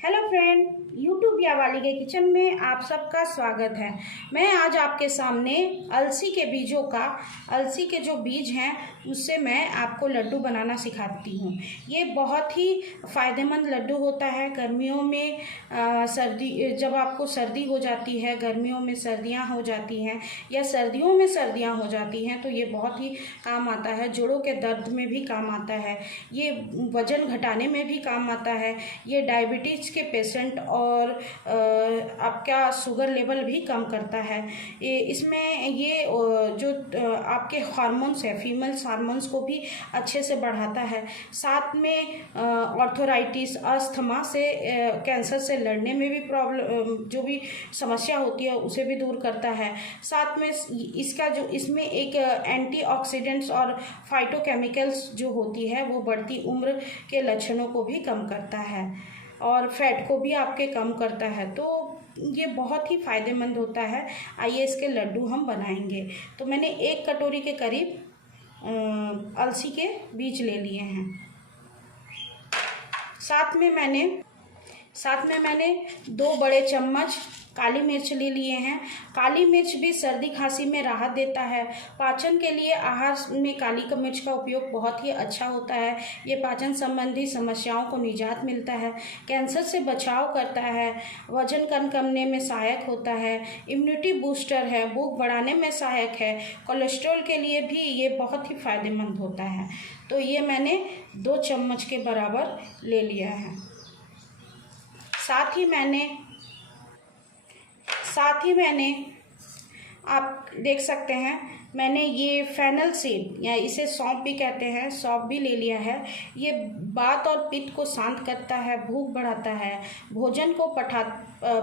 Hello friend, YouTube या वाली के किचन में आप सबका स्वागत है। मैं आज आपके सामने अलसी के बीजों का अलसी के जो बीज हैं उससे मैं आपको लड्डू बनाना सिखाती हूँ। ये बहुत ही फ़ायदेमंद लड्डू होता है। गर्मियों में सर्दी जब आपको सर्दी हो जाती है, गर्मियों में सर्दियाँ हो जाती हैं या सर्दियों में सर्दियाँ हो जाती हैं तो ये बहुत ही काम आता है। जोड़ों के दर्द में भी काम आता है, ये वज़न घटाने में भी काम आता है, ये डायबिटीज़ के पेशेंट और आपका शुगर लेवल भी कम करता है। इसमें ये जो आपके हार्मोन्स है, फीमेल हार्मोन्स को भी अच्छे से बढ़ाता है। साथ में ऑर्थराइटिस, अस्थमा से, कैंसर से लड़ने में भी प्रॉब्लम, जो भी समस्या होती है उसे भी दूर करता है। साथ में इसका जो इसमें एक एंटीऑक्सीडेंट्स और फाइटोकेमिकल्स जो होती है वो बढ़ती उम्र के लक्षणों को भी कम करता है और फैट को भी आपके कम करता है। तो ये बहुत ही फ़ायदेमंद होता है। आइए इसके लड्डू हम बनाएंगे। तो मैंने 1 कटोरी के करीब अलसी के बीज ले लिए हैं। साथ में मैंने 2 बड़े चम्मच काली मिर्च ले लिए हैं। काली मिर्च भी सर्दी खांसी में राहत देता है। पाचन के लिए आहार में काली मिर्च का उपयोग बहुत ही अच्छा होता है। ये पाचन संबंधी समस्याओं को निजात मिलता है, कैंसर से बचाव करता है, वजन कम करने में सहायक होता है, इम्यूनिटी बूस्टर है, भूख बढ़ाने में सहायक है, कोलेस्ट्रॉल के लिए भी ये बहुत ही फ़ायदेमंद होता है। तो ये मैंने 2 चम्मच के बराबर ले लिया है। साथ ही मैंने आप देख सकते हैं मैंने ये फेनल सीड या इसे सौंफ भी कहते हैं, सौंफ भी ले लिया है। ये वात और पित्त को शांत करता है, भूख बढ़ाता है, भोजन को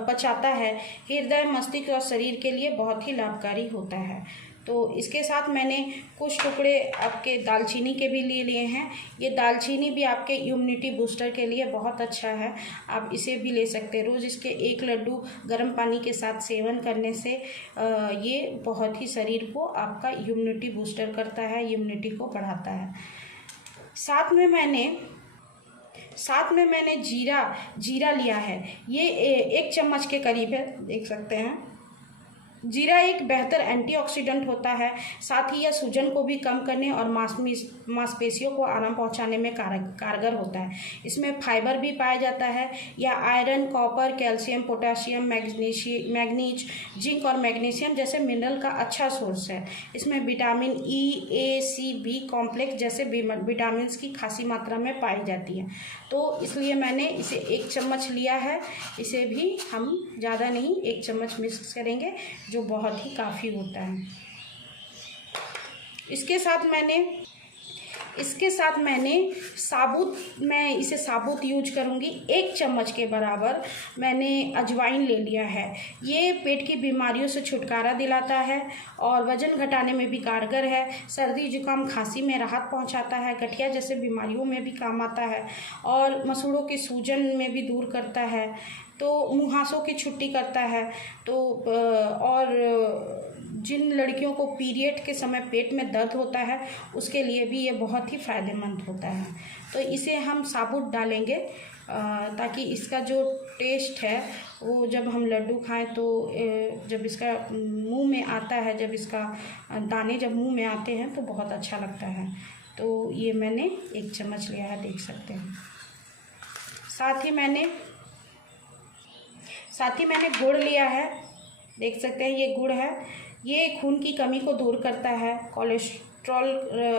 पचाता है, हृदय, मस्तिष्क और शरीर के लिए बहुत ही लाभकारी होता है। तो इसके साथ मैंने कुछ टुकड़े आपके दालचीनी के भी ले लिए हैं। ये दालचीनी भी आपके इम्यूनिटी बूस्टर के लिए बहुत अच्छा है, आप इसे भी ले सकते हैं। रोज़ इसके 1 लड्डू गर्म पानी के साथ सेवन करने से ये बहुत ही शरीर को आपका इम्यूनिटी बूस्टर करता है, इम्यूनिटी को बढ़ाता है। साथ में मैंने जीरा लिया है। ये 1 चम्मच के करीब है, देख सकते हैं। जीरा एक बेहतर एंटीऑक्सीडेंट होता है। साथ ही यह सूजन को भी कम करने और मांसपेशियों को आराम पहुंचाने में कारगर होता है। इसमें फाइबर भी पाया जाता है। यह iron, copper, calcium, potassium, manganese, zinc और मैग्नीशियम जैसे मिनरल का अच्छा सोर्स है। इसमें विटामिन ई, ए, सी, बी कॉम्प्लेक्स जैसे विटामिन की खासी मात्रा में पाई जाती है। तो इसलिए मैंने इसे 1 चम्मच लिया है। इसे भी हम ज़्यादा नहीं, 1 चम्मच मिक्स करेंगे जो बहुत ही काफ़ी होता है। इसके साथ मैंने मैं इसे साबुत यूज करूँगी। 1 चम्मच के बराबर मैंने अजवाइन ले लिया है। ये पेट की बीमारियों से छुटकारा दिलाता है और वज़न घटाने में भी कारगर है। सर्दी, जुकाम, खांसी में राहत पहुंचाता है, गठिया जैसे बीमारियों में भी काम आता है और मसूड़ों की सूजन में भी दूर करता है, तो मुहासों की छुट्टी करता है। तो और जिन लड़कियों को पीरियड के समय पेट में दर्द होता है उसके लिए भी ये बहुत ही फ़ायदेमंद होता है। तो इसे हम साबुत डालेंगे ताकि इसका जो टेस्ट है वो जब हम लड्डू खाएं तो जब इसका मुंह में आता है, जब इसका दाने जब मुंह में आते हैं तो बहुत अच्छा लगता है। तो ये मैंने 1 चम्मच लिया है, देख सकते हैं। साथ ही मैंने गुड़ लिया है, देख सकते हैं। ये गुड़ है, ये खून की कमी को दूर करता है, कोलेस्ट्रॉल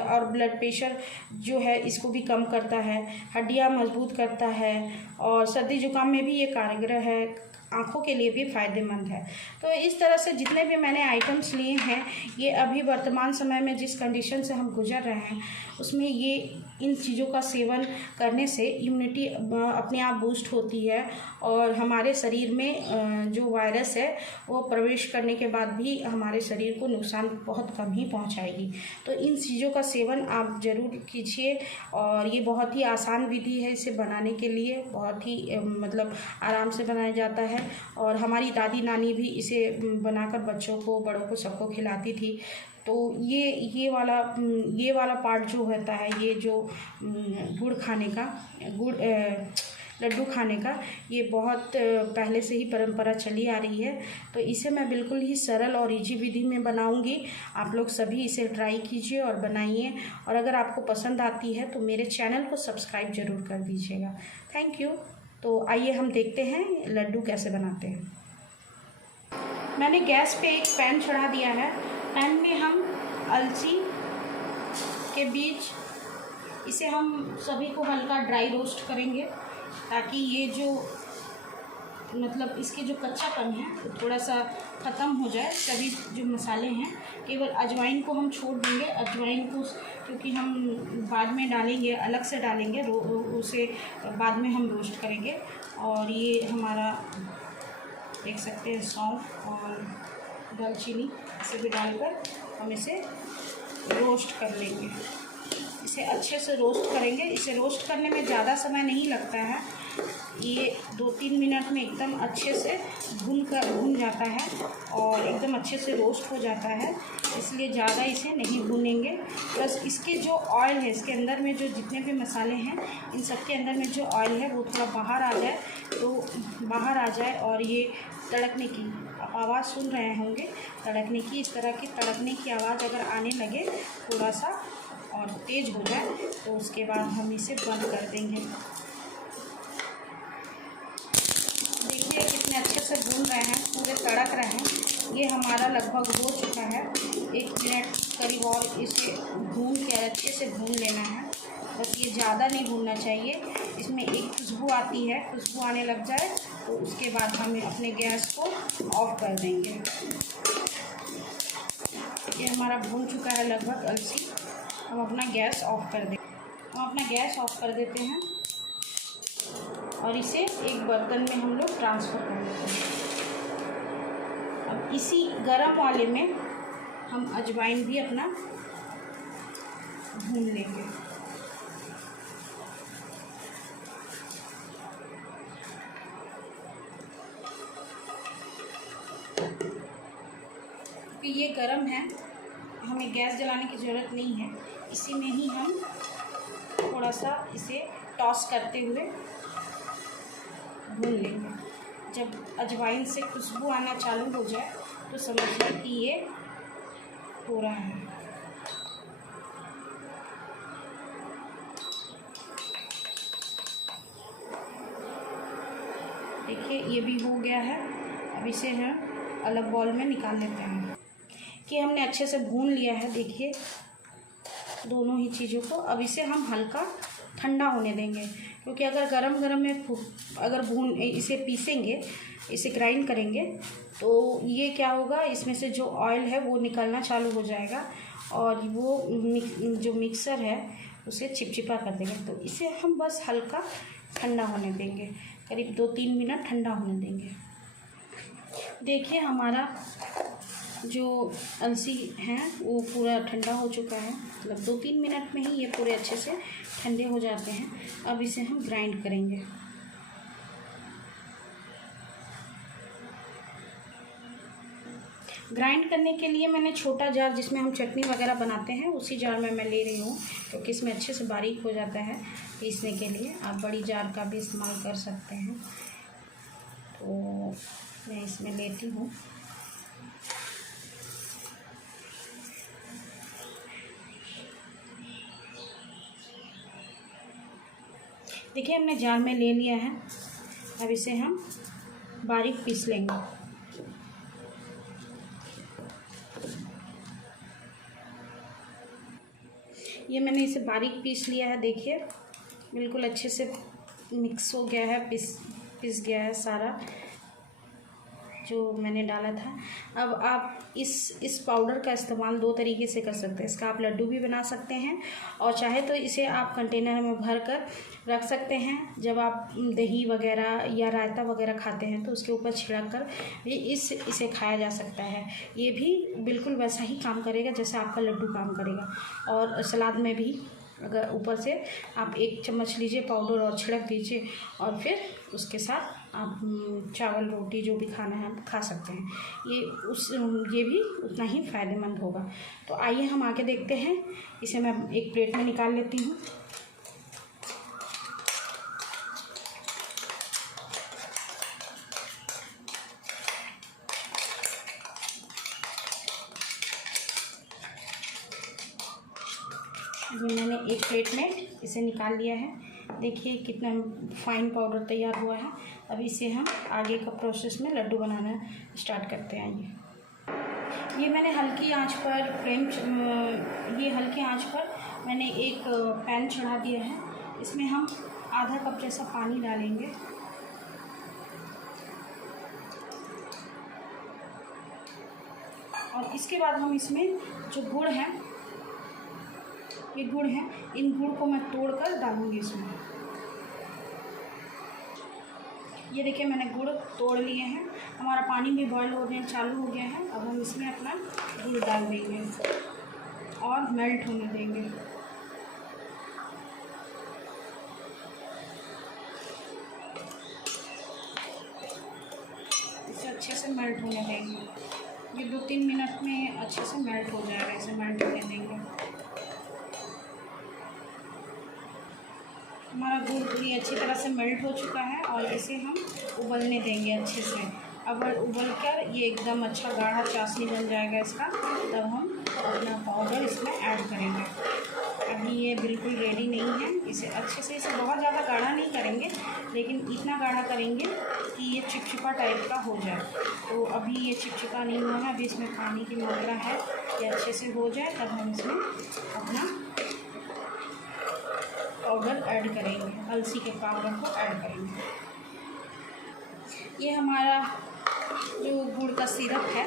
और ब्लड प्रेशर जो है इसको भी कम करता है, हड्डियां मजबूत करता है और सर्दी जुकाम में भी ये कारगर है, आँखों के लिए भी फ़ायदेमंद है। तो इस तरह से जितने भी मैंने आइटम्स लिए हैं ये अभी वर्तमान समय में जिस कंडीशन से हम गुजर रहे हैं उसमें ये इन चीज़ों का सेवन करने से इम्यूनिटी अपने आप बूस्ट होती है और हमारे शरीर में जो वायरस है वो प्रवेश करने के बाद भी हमारे शरीर को नुकसान बहुत कम ही पहुंचाएगी। तो इन चीज़ों का सेवन आप ज़रूर कीजिए और ये बहुत ही आसान विधि है। इसे बनाने के लिए बहुत ही मतलब आराम से बनाया जाता है और हमारी दादी नानी भी इसे बनाकर बच्चों को, बड़ों को, सबको खिलाती थी। तो ये वाला पार्ट जो होता है, ये जो गुड़ खाने का, लड्डू खाने का, ये बहुत पहले से ही परंपरा चली आ रही है। तो इसे मैं बिल्कुल ही सरल और इजी विधि में बनाऊंगी। आप लोग सभी इसे ट्राई कीजिए और बनाइए, और अगर आपको पसंद आती है तो मेरे चैनल को सब्सक्राइब ज़रूर कर दीजिएगा। Thank you. तो आइए हम देखते हैं लड्डू कैसे बनाते हैं। मैंने गैस पे एक पैन चढ़ा दिया है। पैन में हम अलसी के बीज, इसे हम सभी को हल्का ड्राई रोस्ट करेंगे, ताकि ये जो मतलब इसके जो कच्चापन है वो थोड़ा सा ख़त्म हो जाए। सभी जो मसाले हैं, केवल अजवाइन को हम छोड़ देंगे। अजवाइन को क्योंकि हम बाद में डालेंगे, अलग से डालेंगे, उसे बाद में हम रोस्ट करेंगे। और ये हमारा देख सकते हैं सौंफ और दालचीनी, इसे भी डालकर हम इसे रोस्ट कर लेंगे। इसे अच्छे से रोस्ट करेंगे। इसे रोस्ट करने में ज़्यादा समय नहीं लगता है, ये 2-3 मिनट में एकदम अच्छे से भून जाता है और एकदम अच्छे से रोस्ट हो जाता है, इसलिए ज़्यादा इसे नहीं भूनेंगे। बस इसके जो ऑयल है, इसके अंदर में जो जितने भी मसाले हैं, इन सब के अंदर में जो ऑयल है वो थोड़ा बाहर आ जाए, तो बाहर आ जाए और ये तड़कने की, आप आवाज़ सुन रहे होंगे तड़कने की, इस तरह की तड़कने की आवाज़ अगर आने लगे थोड़ा सा और तेज़ हो जाए, तो उसके बाद हम इसे बंद कर देंगे। देखिए कितने अच्छे से भून रहे हैं, पूरे तड़क रहे हैं। ये हमारा लगभग हो चुका है। 1 मिनट करीब और इसे भून के अच्छे से भून लेना है। बस ये ज़्यादा नहीं भूनना चाहिए। इसमें एक खुशबू आती है, खुशबू आने लग जाए तो उसके बाद हम अपने गैस को ऑफ कर देंगे। ये हमारा भून चुका है लगभग अलसी। हम अपना गैस ऑफ कर देंगे। हम अपना गैस ऑफ कर देते हैं और इसे एक बर्तन में हम लोग ट्रांसफ़र कर लेते हैं। अब इसी गरम वाले में हम अजवाइन भी अपना भून लेंगे। क्योंकि ये गरम है, हमें गैस जलाने की ज़रूरत नहीं है। इसी में ही हम थोड़ा सा इसे टॉस करते हुए भून लेंगे। जब अजवाइन से खुशबू आना चालू हो जाए तो समझिए कि ये हो रहा है। देखिए ये भी हो गया है। अब इसे हम अलग बाउल में निकाल लेते हैं कि हमने अच्छे से भून लिया है। देखिए दोनों ही चीज़ों को। अब इसे हम हल्का ठंडा होने देंगे, क्योंकि अगर गरम में अगर इसे पीसेंगे, इसे ग्राइंड करेंगे, तो ये क्या होगा, इसमें से जो ऑयल है वो निकलना चालू हो जाएगा और वो जो मिक्सर है उसे चिपचिपा कर देंगे। तो इसे हम बस हल्का ठंडा होने देंगे, करीब 2-3 मिनट ठंडा होने देंगे। देखिए हमारा जो अलसी है वो पूरा ठंडा हो चुका है, मतलब 2-3 मिनट में ही ये पूरे अच्छे से ठंडे हो जाते हैं। अब इसे हम ग्राइंड करेंगे। ग्राइंड करने के लिए मैंने छोटा जार, जिसमें हम चटनी वगैरह बनाते हैं, उसी जार में मैं ले रही हूँ, क्योंकि इसमें अच्छे से बारीक हो जाता है पीसने के लिए। आप बड़ी जार का भी इस्तेमाल कर सकते हैं। तो मैं इसमें लेती हूँ। देखिए हमने जार में ले लिया है। अब इसे हम बारीक पीस लेंगे। ये मैंने इसे बारीक पीस लिया है। देखिए बिल्कुल अच्छे से मिक्स हो गया है, पिस गया है सारा जो मैंने डाला था। अब आप इस पाउडर का इस्तेमाल 2 तरीके से कर सकते हैं। इसका आप लड्डू भी बना सकते हैं, और चाहे तो इसे आप कंटेनर में भर कर रख सकते हैं। जब आप दही वगैरह या रायता वगैरह खाते हैं तो उसके ऊपर छिड़क कर भी इसे खाया जा सकता है। ये भी बिल्कुल वैसा ही काम करेगा जैसा आपका लड्डू काम करेगा। और सलाद में भी अगर ऊपर से आप 1 चम्मच लीजिए पाउडर और छिड़क दीजिए, और फिर उसके साथ आप चावल रोटी जो भी खाना है आप खा सकते हैं। ये भी उतना ही फ़ायदेमंद होगा। तो आइए हम आगे देखते हैं। इसे मैं एक प्लेट में निकाल लेती हूँ। अभी मैंने एक प्लेट में इसे निकाल लिया है। देखिए कितना फाइन पाउडर तैयार हुआ है। अब इसे हम आगे का प्रोसेस में लड्डू बनाना स्टार्ट करते हैं। ये मैंने हल्की आंच पर हल्की आंच पर मैंने एक पैन चढ़ा दिया है। इसमें हम आधा कप जैसा पानी डालेंगे और इसके बाद हम इसमें जो गुड़ है, ये गुड़ है, इन गुड़ को मैं तोड़कर डालूंगी इसमें। ये देखिए मैंने गुड़ तोड़ लिए हैं। हमारा पानी भी बॉयल होने चालू हो गया है। अब हम इसमें अपना गुड़ डाल देंगे और मेल्ट होने देंगे। इसे अच्छे से मेल्ट होने देंगे। ये 2-3 मिनट में अच्छे से मेल्ट हो जाएगा। इसे मेल्ट होने देंगे। हमारा गुड़ पूरी अच्छी तरह से मेल्ट हो चुका है और इसे हम उबलने देंगे अच्छे से। अब उबल कर ये एकदम अच्छा गाढ़ा चाशनी बन जाएगा इसका, तब हम अपना पाउडर इसमें ऐड करेंगे। अभी ये बिल्कुल रेडी नहीं है। इसे अच्छे से, इसे बहुत ज़्यादा गाढ़ा नहीं करेंगे, लेकिन इतना गाढ़ा करेंगे कि ये चिपचिपा टाइप का हो जाए। तो अभी ये चिपचिपा नहीं हुआ है। अभी इसमें पानी की मात्रा है, ये अच्छे से हो जाए तब हम इसमें अपना पाउडर ऐड करेंगे, अलसी के पाउडर को ऐड करेंगे। ये हमारा जो गुड़ का सिरप है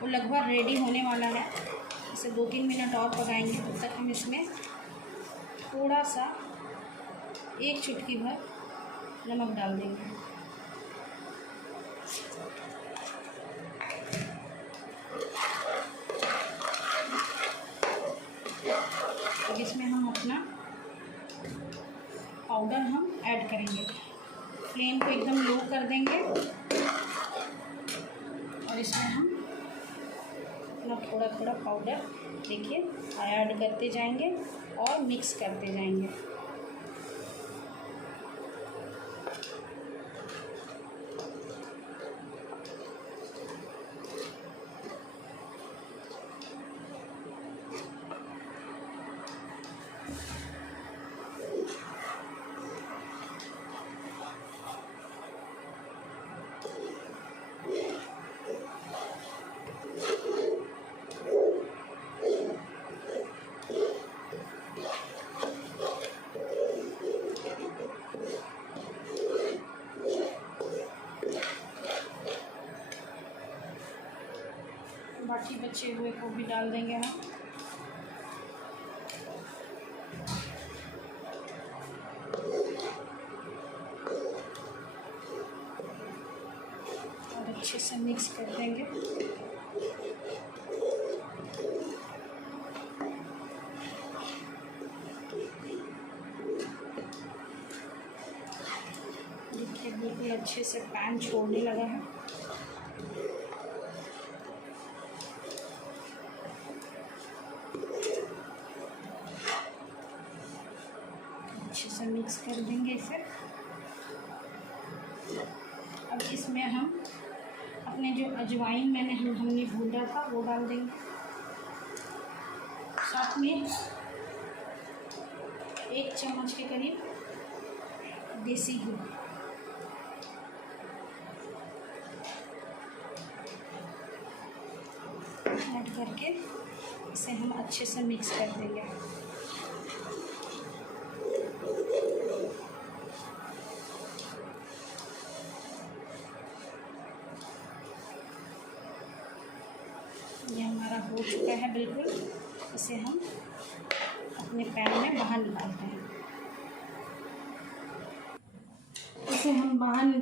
वो लगभग रेडी होने वाला है। इसे 2-3 मिनट और पकाएंगे। तब तक हम इसमें थोड़ा सा 1 चुटकी भर नमक डाल देंगे। अब इसमें हम अपना पाउडर हम ऐड करेंगे। फ्लेम को एकदम लो कर देंगे और इसमें हम अपना थोड़ा थोड़ा पाउडर देखिए ऐड करते जाएंगे और मिक्स करते जाएंगे। बाकी बचे हुए को भी डाल देंगे हम। और अच्छे से मिक्स कर देंगे। देखिए बिल्कुल अच्छे से पैन छोड़ने लगा है। अच्छे से मिक्स कर देंगे इसे। अब इसमें हम अपने जो अजवाइन हमने भूना था वो डाल देंगे। साथ में 1 चम्मच के करीब देसी घी। ऐड करके इसे हम अच्छे से मिक्स कर देंगे। ये हमारा हो चुका है बिल्कुल। इसे हम अपने पैन में बाहर निकालते हैं। इसे हम बाहर,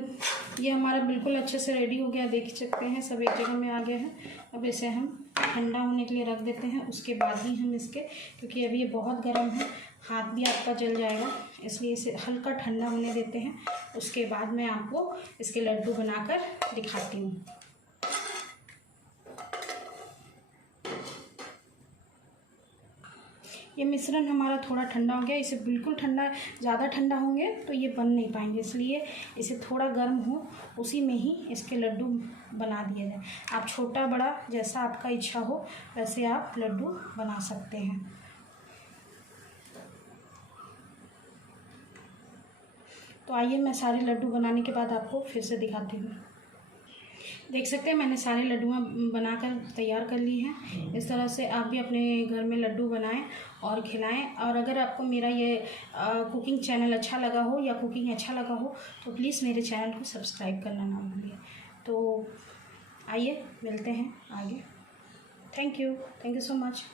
ये हमारा बिल्कुल अच्छे से रेडी हो गया, देख सकते हैं सब एक जगह में आ गया है। अब इसे हम ठंडा होने के लिए रख देते हैं। उसके बाद ही हम इसके, क्योंकि अभी ये बहुत गर्म है, हाथ भी आपका जल जाएगा, इसलिए इसे हल्का ठंडा होने देते हैं। उसके बाद मैं आपको इसके लड्डू बनाकर दिखाती हूँ। ये मिश्रण हमारा थोड़ा ठंडा हो गया। इसे बिल्कुल ठंडा, ज़्यादा ठंडा होंगे तो ये बन नहीं पाएंगे, इसलिए इसे थोड़ा गर्म हो उसी में ही इसके लड्डू बना दिया जाए। आप छोटा बड़ा जैसा आपका इच्छा हो वैसे आप लड्डू बना सकते हैं। तो आइए मैं सारे लड्डू बनाने के बाद आपको फिर से दिखाती हूँ। देख सकते हैं मैंने सारे लड्डू बनाकर तैयार कर ली हैं। इस तरह से आप भी अपने घर में लड्डू बनाएं और खिलाएं। और अगर आपको मेरा ये कुकिंग चैनल अच्छा लगा हो या कुकिंग अच्छा लगा हो तो प्लीज़ मेरे चैनल को सब्सक्राइब करना ना भूलिए। तो आइए मिलते हैं आगे। Thank you so much.